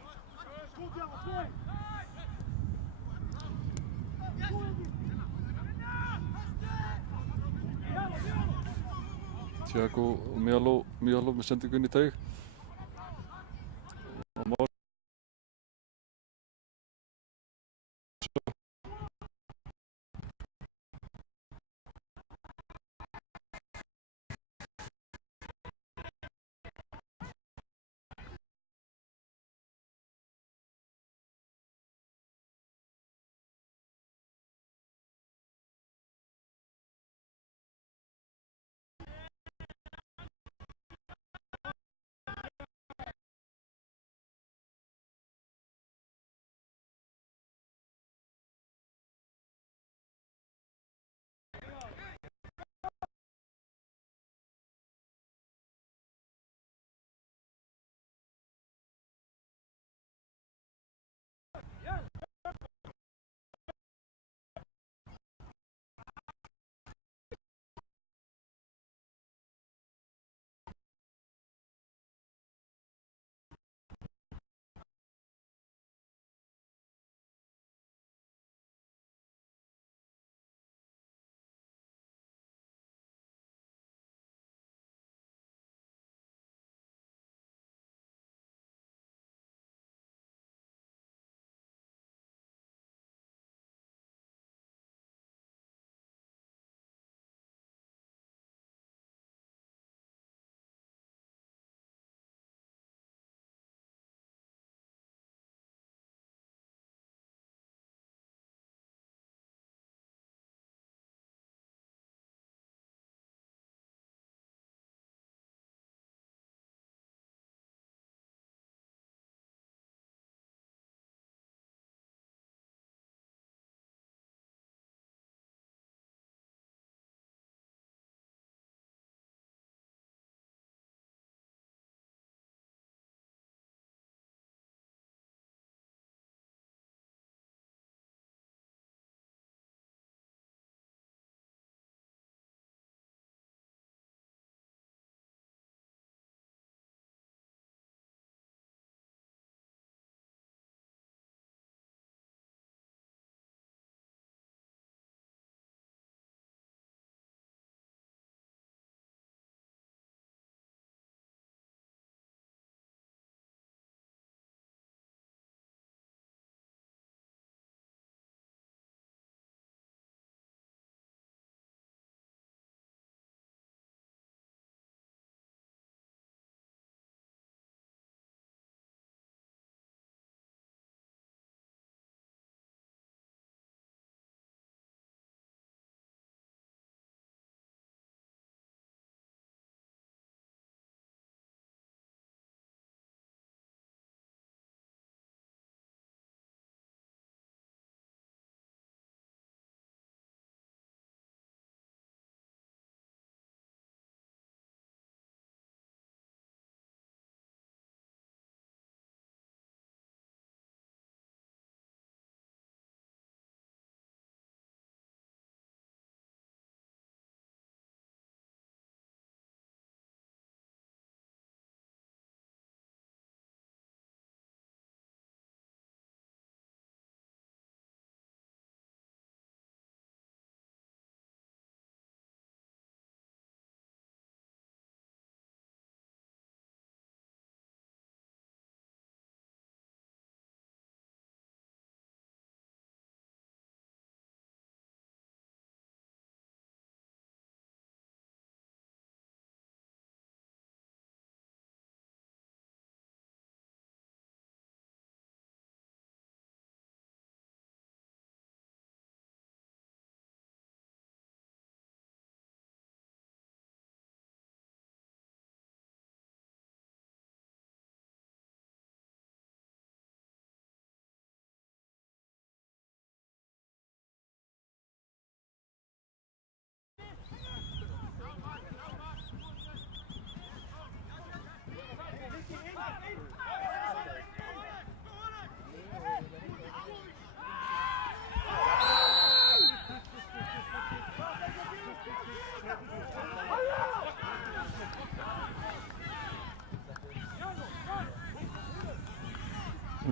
Tiago og Mjáló með sendingu inn í teig.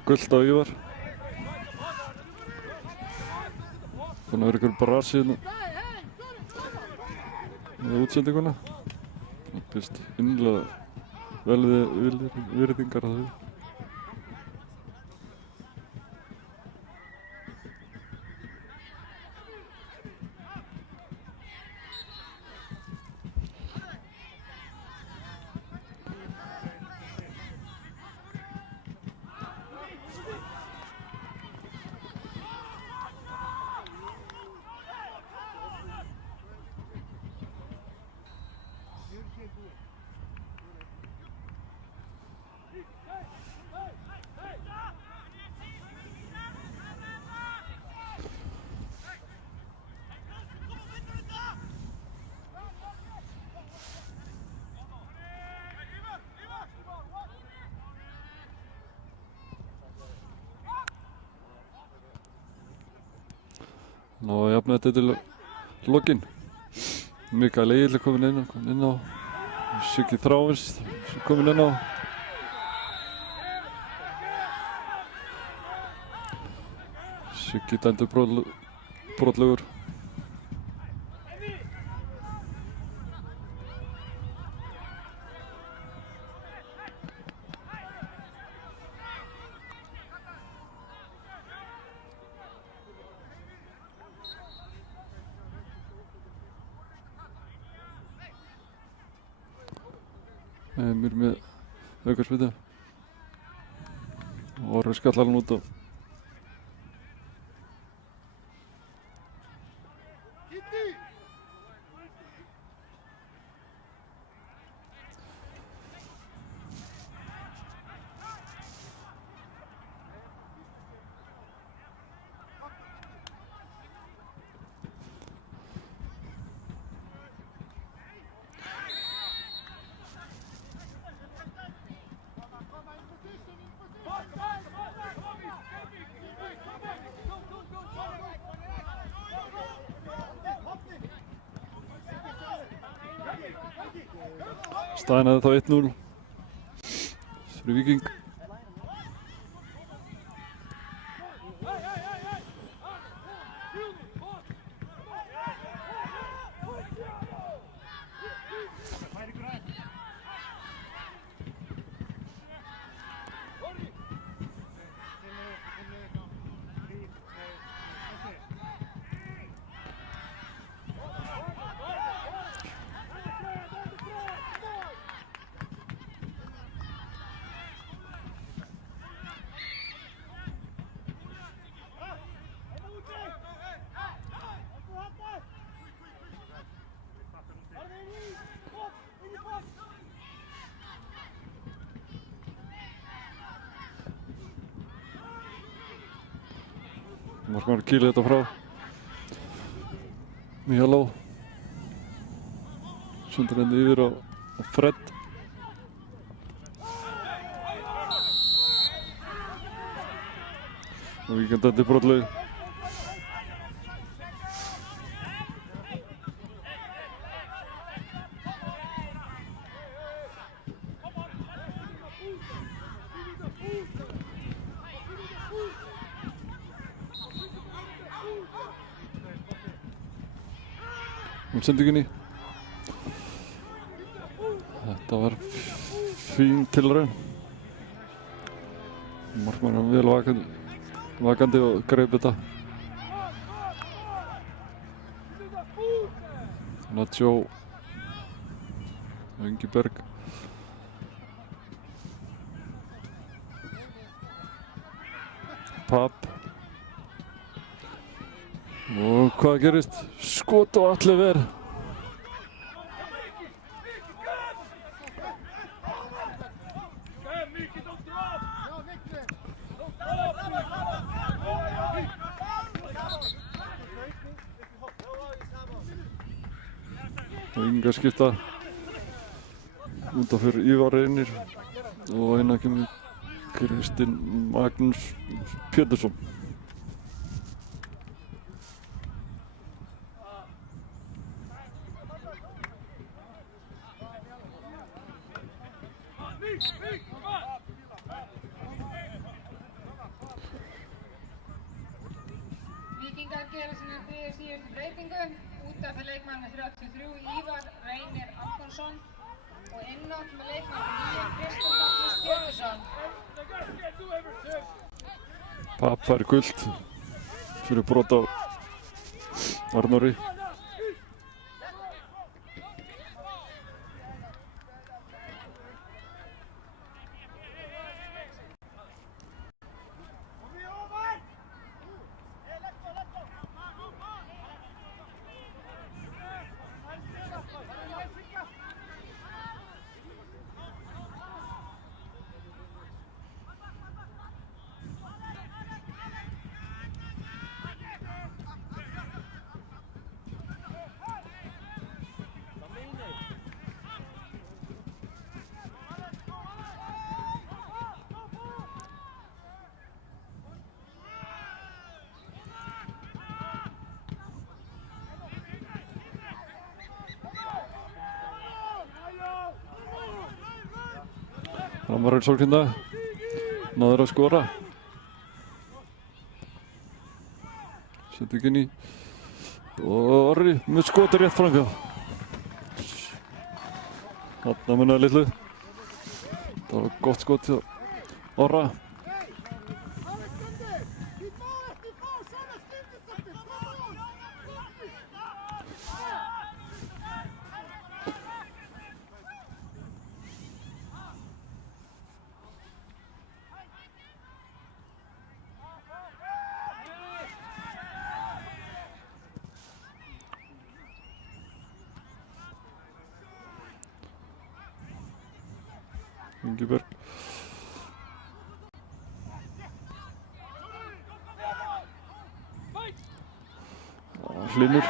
Gult á Ívar. Þannig að vera ykkur brasi hérna með útsendinguna. Það byrst innlega virðingar að þau. Ná að jafna þetta til lokin. Mikael Egill er kominn inn á. Siggi Þráins kominn inn á. Siggi dæmdur brotlegur. Mér með aukarsmyndi. Orri skallar hann út á. Staðan er þá 1-0 fyrir Víking. Markmaður kýlir þetta frá. Miháló. Sundur henni yfir á Fred. Og Víking dæmdi brotleik. Sendingunni. Þetta var fín tilraun. Markmaðurinn vel vakandi og greip þetta. Nacho Ingiberg. Papp. Og hvað gerist? Skot og Atli Ver. Og Inga skipta út af fyrir Ívar Reynir og hérna kemur Kristinn Magnús Pétursson. Víkingar gera sína síðustu breytingu. Út af fyrir leikmann með 33 Ívar Reynir Antonsson og innátt með leikmann með 9 Kristján Magnús Björnsson. Papp fær gult fyrir brot á Arnóri. Framar sóknina, náður að skora. Setur ekki inn í. Og Orri með skoti rétt framhjá. Þarna munaði litlu. Það var gott skot hjá Orra. Ingiberg. Hlynur.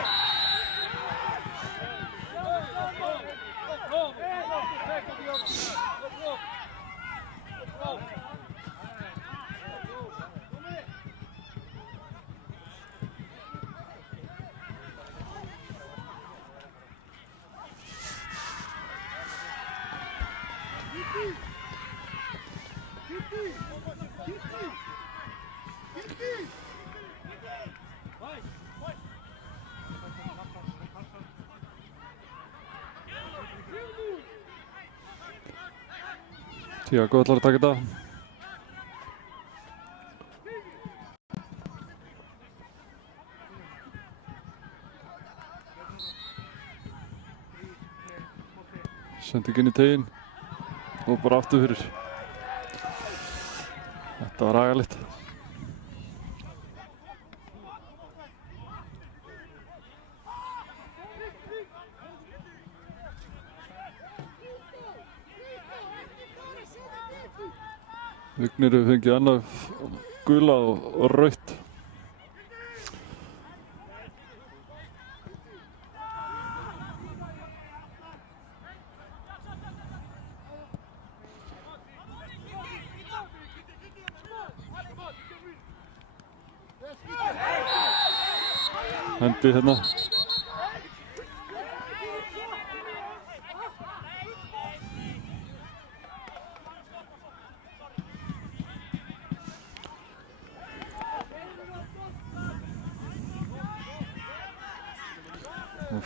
Tiago ætlar að taka þetta. Sendi ekki inn í teginn og bara aftur fyrir. Þetta var agalegt. Vignir hefur fengið annað gula og rautt. Hendi hérna.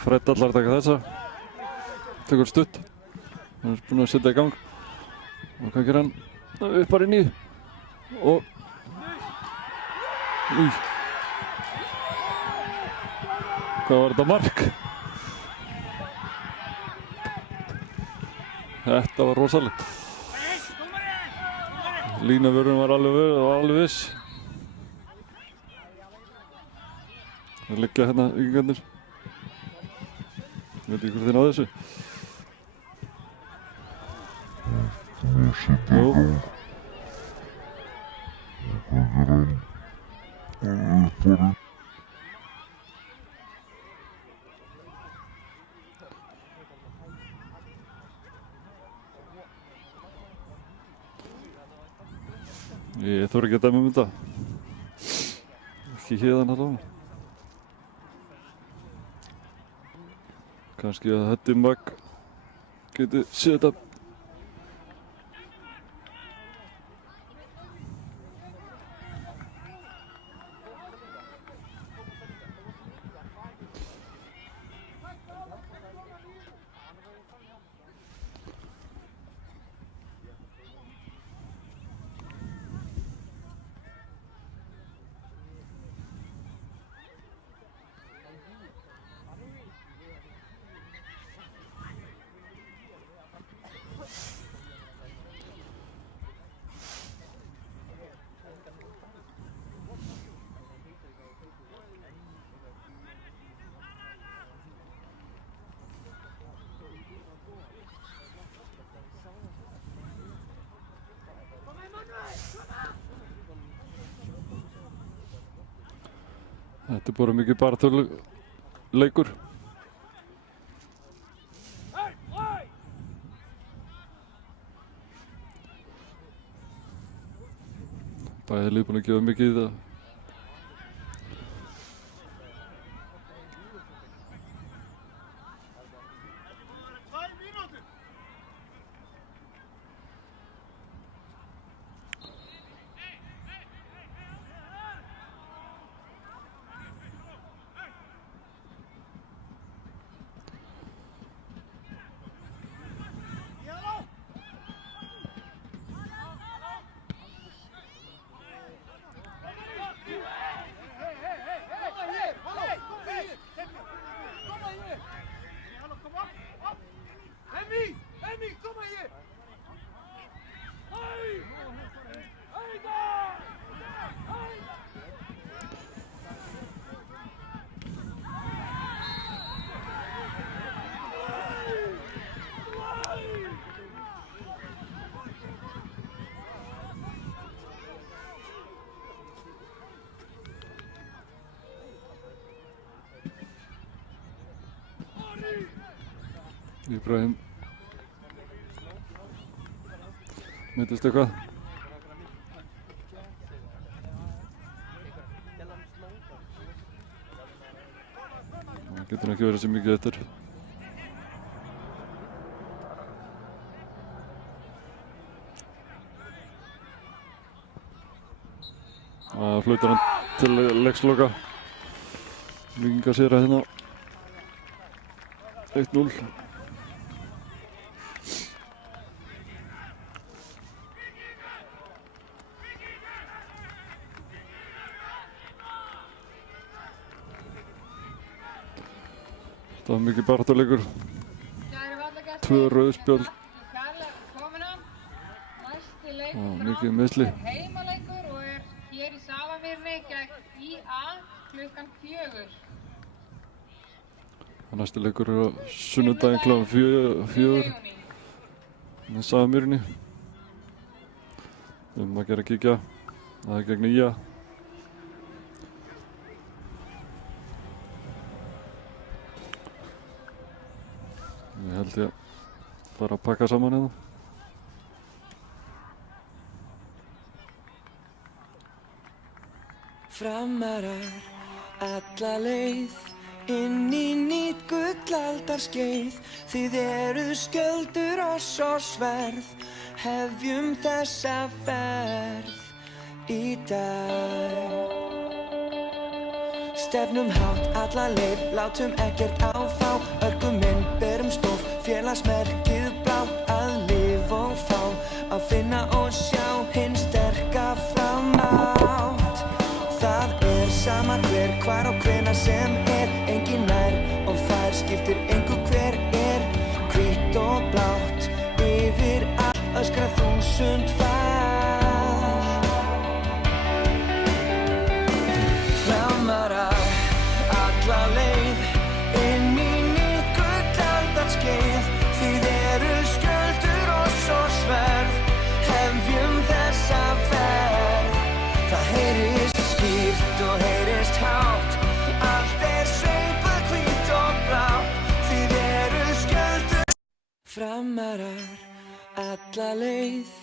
Fred ætlar að taka þessa. Tekur stutt. Hann er búinn að setja í gang. Og hvað gerir hann? Upp bara inn í. Og... Új. Hvað var þetta mark? Þetta var rosalegt. Línavörðurinn var alveg viss. Það liggja hérna yngarnir. Ég veit ekki hvort þið náðu þessu. Jú. Ég þori ekki að dæma þetta. Ekki héðan allavega. Kannski að Heddi Mag geti séð þetta. Þetta bara mikið baráttuleikur. Bæði lið búin að gefa mikið í það. Íbrahim meiddist eitthvað. Það getur ekki verið svo mikið eftir. Það flautar hann til leiksloka. Víkingar sigra hérna 1-0. Það var mikið baráttuleikur. 2 rauð spjöld. Og mikið meiðsli. Heimaleikur og hér í Safamýrinni gegn IA klukkan 4. Næsti leikur á sunnudaginn klukkan 4 í Safamýrinni. Að gera að kíkja. Það gegn IA. Ég held ég að fara að pakka saman hérna. Framarar alla leið inn í nýtt gullaldarskeið. Þið eruð skjöldur oss og sverð, hefjum þessa ferð í dag. Stefnum hátt alla leið, látum ekkert áfá. Örguminn berum stof, félagsmerkið blátt. Að lifa og fá, að finna og sjá hinn sterka framátt. Það er sama hver, hvar og hvenær sem er. Enginn nær og fær, skiptir engu hver er. Hvítt og blátt, yfir allt öskra 1000 fall. Framarar alla leið inn í nýtt gullaldarskeið. Þið eruð skjöldur oss og sverð, hefjum þessa ferð. Það heyrist skýrt og heyrist hátt, allt er sveipað hvítt og blátt. Þið eruð skjöldur. Framarar alla leið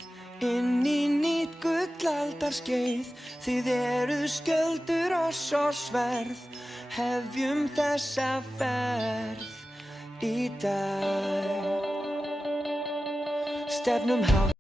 inn í nýtt gullaldarskeið. Þið eruð skjöldur oss og sverð, hefjum þessa ferð í dag. Stefnum hátt